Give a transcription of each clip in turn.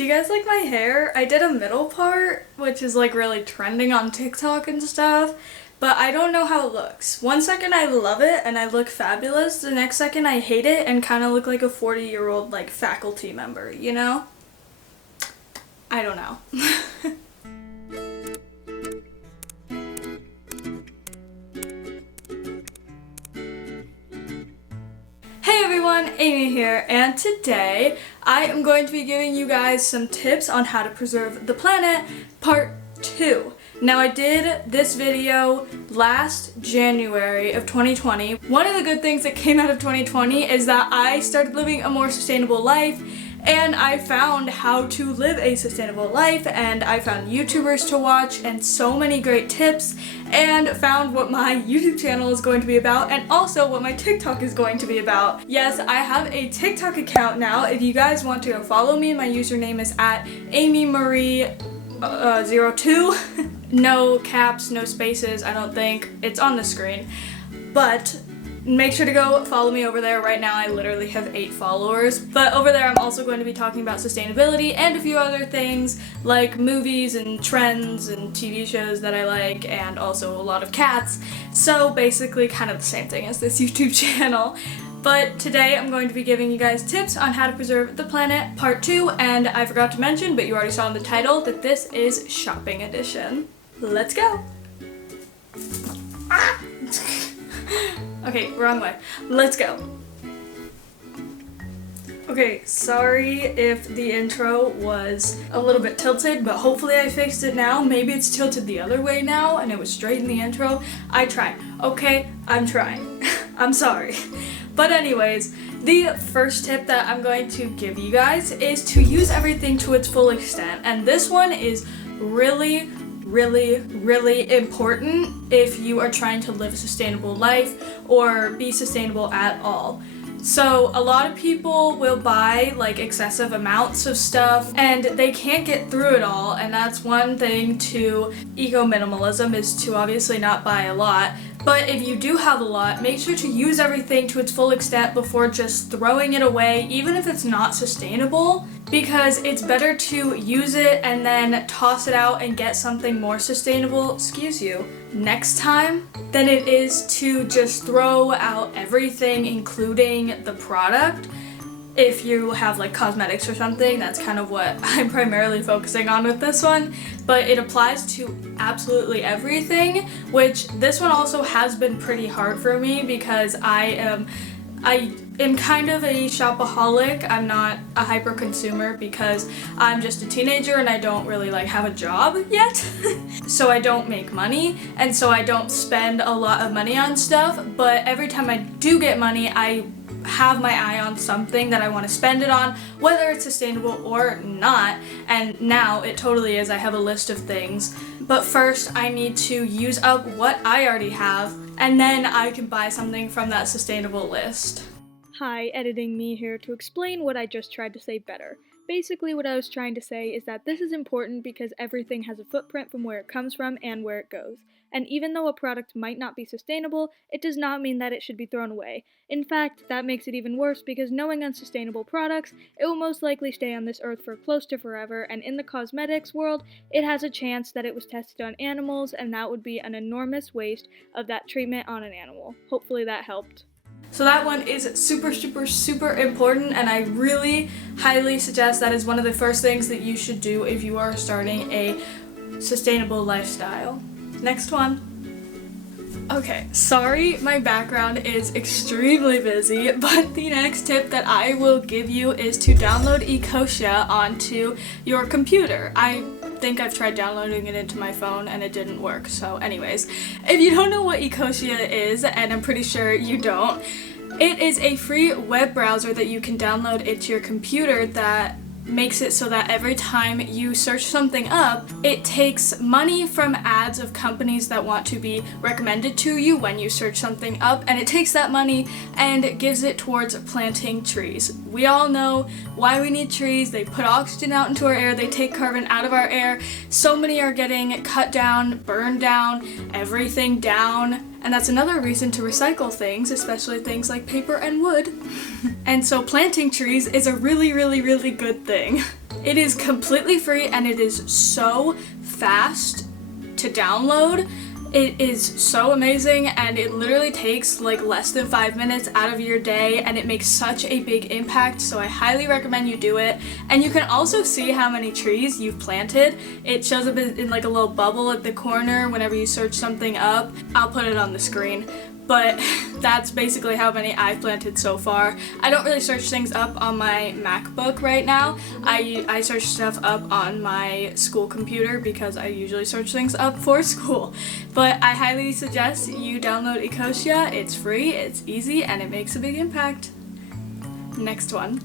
Do you guys like my hair? I did a middle part, which is like really trending on TikTok and stuff, but I don't know how it looks. One second I love it and I look fabulous, the next second I hate it and kind of look like a 40-year-old like faculty member, you know? I don't know. Hey everyone, Aimee here, and today I am going to be giving you guys some tips on how to preserve the planet, part 2. Now I did this video last January of 2020. One of the good things that came out of 2020 is that I started living a more sustainable life, and I found how to live a sustainable life, and I found YouTubers to watch and so many great tips, and found what my YouTube channel is going to be about and also what my TikTok is going to be about. Yes, I have a TikTok account now. If you guys want to go follow me, my username is at AimeeMarie02. No caps, no spaces, I don't think. It's on the screen. But make sure to go follow me over there. Right now I literally have 8 followers. But over there I'm also going to be talking about sustainability and a few other things like movies and trends and TV shows that I like, and also a lot of cats. So basically kind of the same thing as this YouTube channel. But today I'm going to be giving you guys tips on how to preserve the planet, part 2, and I forgot to mention, but you already saw in the title, that this is shopping edition. Let's go! Ah! Okay, wrong way. Let's go. Okay, sorry if the intro was a little bit tilted, but hopefully I fixed it now. Maybe it's tilted the other way now and it was straight in the intro. I tried. Okay, I'm trying. I'm sorry. But anyways, the first tip that I'm going to give you guys is to use everything to its full extent. And this one is really important if you are trying to live a sustainable life or be sustainable at all. So a lot of people will buy like excessive amounts of stuff and they can't get through it all, and that's one thing to eco-minimalism, is to obviously not buy a lot. But if you do have a lot, make sure to use everything to its full extent before just throwing it away, even if it's not sustainable, because it's better to use it and then toss it out and get something more sustainable, next time, than it is to just throw out everything, including the product. If you have like cosmetics or something, that's kind of what I'm primarily focusing on with this one, but it applies to absolutely everything, which this one also has been pretty hard for me because I am kind of a shopaholic. I'm not a hyper consumer because I'm just a teenager and I don't really like have a job yet. So I don't make money, and so I don't spend a lot of money on stuff, but every time I do get money, I have my eye on something that I want to spend it on, whether it's sustainable or not, and now it totally is. I have a list of things, but first I need to use up what I already have, and then I can buy something from that sustainable list. Hi, editing me here to explain what I just tried to say better. Basically what I was trying to say is that this is important because everything has a footprint from where it comes from and where it goes. And even though a product might not be sustainable, it does not mean that it should be thrown away. In fact, that makes it even worse because knowing unsustainable products, it will most likely stay on this earth for close to forever, and in the cosmetics world, it has a chance that it was tested on animals, and that would be an enormous waste of that treatment on an animal. Hopefully that helped. So that one is super important, and I really highly suggest that is one of the first things that you should do if you are starting a sustainable lifestyle. Next one. Okay, sorry my background is extremely busy, but the next tip that I will give you is to download Ecosia onto your computer. I think I've tried downloading it into my phone and it didn't work, so anyways. If you don't know what Ecosia is, and I'm pretty sure you don't, it is a free web browser that you can download into your computer that makes it so that every time you search something up, it takes money from ads of companies that want to be recommended to you when you search something up, and it takes that money and gives it towards planting trees. We all know why we need trees. They put oxygen out into our air, they take carbon out of our air. So many are getting cut down, burned down, everything down. And that's another reason to recycle things, especially things like paper and wood. And so planting trees is a really good thing. It is completely free and it is so fast to download. It is so amazing and it literally takes like less than 5 minutes out of your day and it makes such a big impact, so I highly recommend you do it. And you can also see how many trees you've planted. It shows up in like a little bubble at the corner whenever you search something up. I'll put it on the screen. But that's basically how many I've planted so far. I don't really search things up on my MacBook right now. I search stuff up on my school computer because I usually search things up for school. But I highly suggest you download Ecosia. It's free, it's easy, and it makes a big impact. Next one.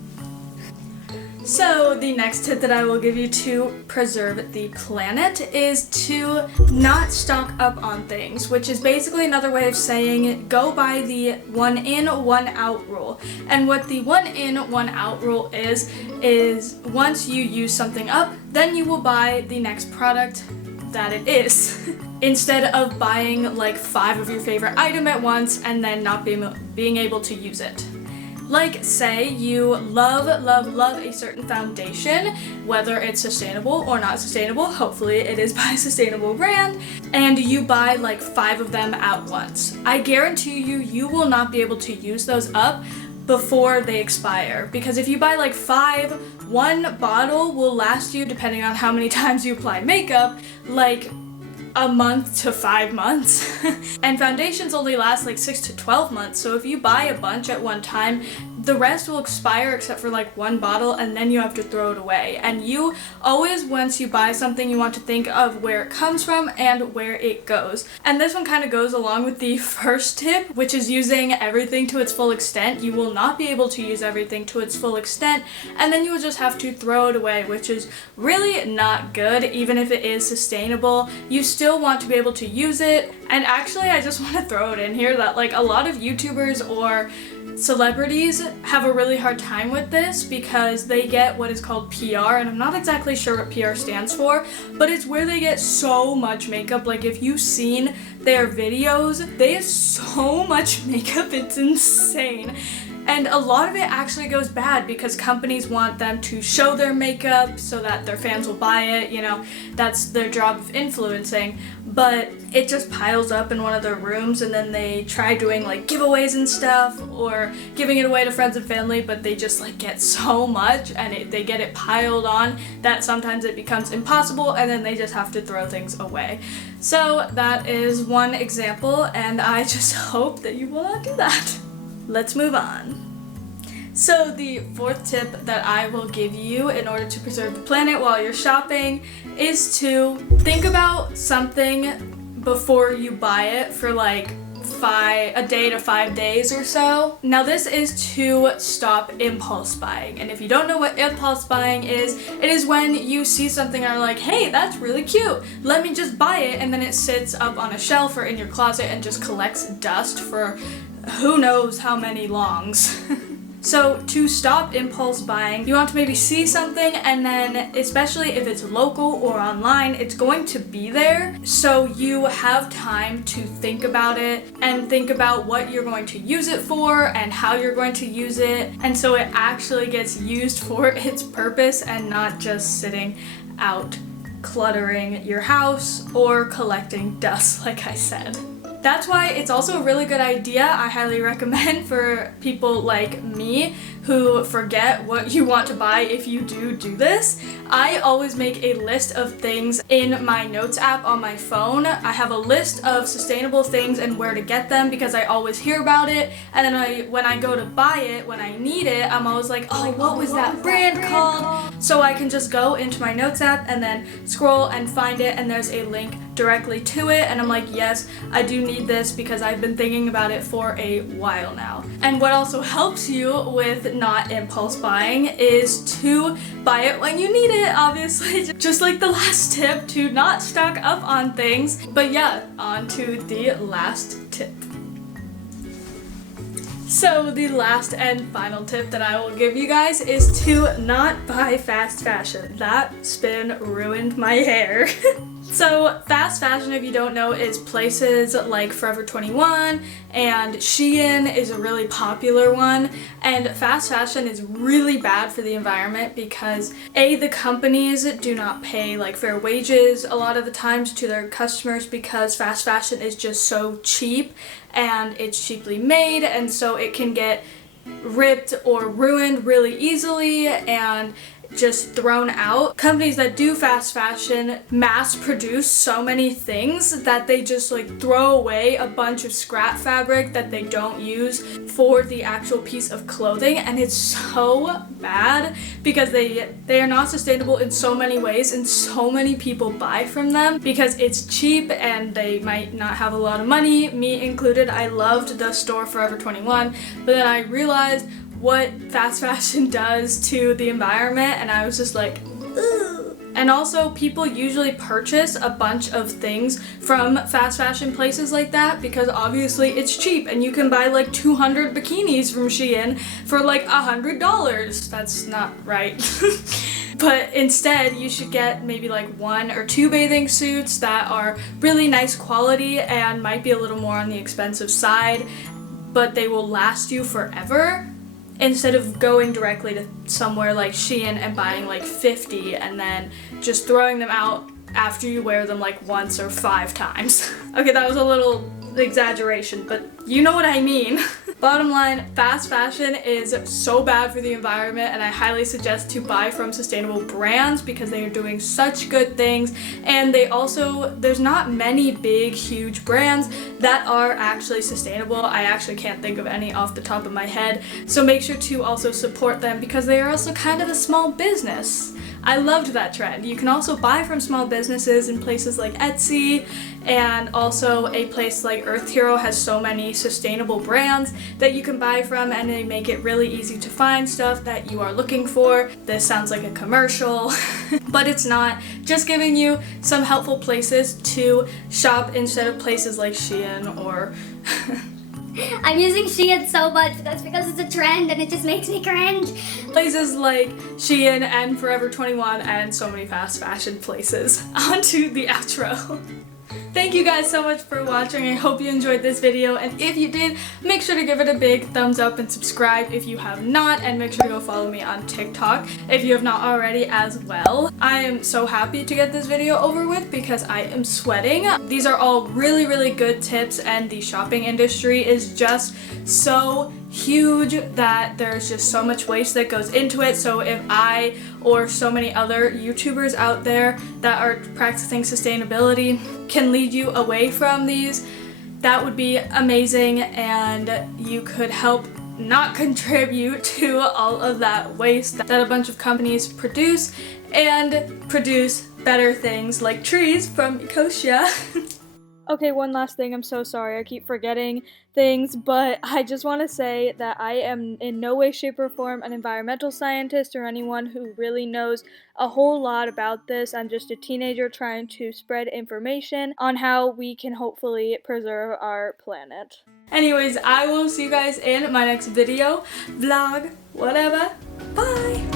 So the next tip that I will give you to preserve the planet is to not stock up on things, which is basically another way of saying go by the 1 in, 1 out rule. And what the 1 in, 1 out rule is once you use something up, then you will buy the next product that it is. Instead of buying like 5 of your favorite item at once and then not being able to use it. Like, say you love a certain foundation, whether it's sustainable or not sustainable, hopefully it is by a sustainable brand, and you buy like 5 of them at once. I guarantee you will not be able to use those up before they expire, because if you buy like 5, 1 bottle will last you, depending on how many times you apply makeup, like a month to 5 months. And foundations only last like 6 to 12 months, so if you buy a bunch at one time, the rest will expire except for like 1 bottle, and then you have to throw it away. And you always, once you buy something, you want to think of where it comes from and where it goes. And this one kind of goes along with the first tip, which is using everything to its full extent. You will not be able to use everything to its full extent, and then you will just have to throw it away, which is really not good. Even if it is sustainable, you still want to be able to use it. And actually, I just want to throw it in here that like a lot of YouTubers or celebrities have a really hard time with this because they get what is called PR, and I'm not exactly sure what PR stands for, but it's where they get so much makeup. Like, if you've seen their videos, they have so much makeup, it's insane. And a lot of it actually goes bad because companies want them to show their makeup so that their fans will buy it, you know, that's their job of influencing. But it just piles up in one of their rooms, and then they try doing like giveaways and stuff or giving it away to friends and family, but they just like get so much and they get it piled on that sometimes it becomes impossible, and then they just have to throw things away. So that is one example, and I just hope that you will not do that. Let's move on. So the 4th tip that I will give you in order to preserve the planet while you're shopping is to think about something before you buy it for like a day to 5 days or so. Now this is to stop impulse buying, and if you don't know what impulse buying is, it is when you see something and are like, hey, that's really cute, let me just buy it, and then it sits up on a shelf or in your closet and just collects dust for who knows how many longs. So to stop impulse buying, you want to maybe see something, and then especially if it's local or online, it's going to be there. So you have time to think about it and think about what you're going to use it for and how you're going to use it. And so it actually gets used for its purpose and not just sitting out cluttering your house or collecting dust, like I said. That's why it's also a really good idea, I highly recommend, for people like me who forget what you want to buy if you do this. I always make a list of things in my notes app on my phone. I have a list of sustainable things and where to get them because I always hear about it, and then when I go to buy it, when I need it, I'm always like, oh, what was that brand called? So I can just go into my notes app and then scroll and find it, and there's a link directly to it, and I'm like, yes, I do need this because I've been thinking about it for a while now. And what also helps you with not impulse buying is to buy it when you need it, obviously, just like the last tip, to not stock up on things. But yeah, on to the last tip. So the last and final tip that I will give you guys is to not buy fast fashion. That spin ruined my hair. So fast fashion, if you don't know, is places like Forever 21 and Shein is a really popular one. And fast fashion is really bad for the environment because A, the companies do not pay like fair wages a lot of the times to their customers because fast fashion is just so cheap and it's cheaply made, and so it can get ripped or ruined really easily and just thrown out. Companies that do fast fashion mass produce so many things that they just like throw away a bunch of scrap fabric that they don't use for the actual piece of clothing, and it's so bad because they are not sustainable in so many ways, and so many people buy from them because it's cheap and they might not have a lot of money, me included. I loved the store Forever 21, but then I realized what fast fashion does to the environment, and I was just like, ugh. And also, people usually purchase a bunch of things from fast fashion places like that because obviously it's cheap and you can buy like 200 bikinis from Shein for like $100. That's not right. But instead, you should get maybe like 1 or 2 bathing suits that are really nice quality and might be a little more on the expensive side, but they will last you forever, instead of going directly to somewhere like Shein and buying like 50 and then just throwing them out after you wear them like once or 5 times. Okay, that was a little exaggeration, but you know what I mean. Bottom line, fast fashion is so bad for the environment, and I highly suggest to buy from sustainable brands because they are doing such good things, and there's not many big, huge brands that are actually sustainable. I actually can't think of any off the top of my head, so make sure to also support them because they are also kind of a small business. I loved that trend. You can also buy from small businesses in places like Etsy, and also a place like Earth Hero has so many sustainable brands that you can buy from, and they make it really easy to find stuff that you are looking for. This sounds like a commercial, but it's not. Just giving you some helpful places to shop instead of places like Shein or I'm using Shein so much, but that's because it's a trend and it just makes me cringe. places like Shein and Forever 21 and so many fast fashion places. On to the outro. Thank you guys so much for watching. I hope you enjoyed this video, and if you did, make sure to give it a big thumbs up and subscribe if you have not, and make sure to go follow me on TikTok if you have not already as well. I am so happy to get this video over with because I am sweating. These are all really, really good tips, and the shopping industry is just so huge that there's just so much waste that goes into it. So if I or so many other YouTubers out there that are practicing sustainability can lead you away from these, that would be amazing, and you could help not contribute to all of that waste that a bunch of companies produce, and produce better things like trees from Ecosia. Okay, one last thing. I'm so sorry. I keep forgetting things, but I just want to say that I am in no way, shape, or form an environmental scientist or anyone who really knows a whole lot about this. I'm just a teenager trying to spread information on how we can hopefully preserve our planet. Anyways, I will see you guys in my next video, vlog, whatever. Bye!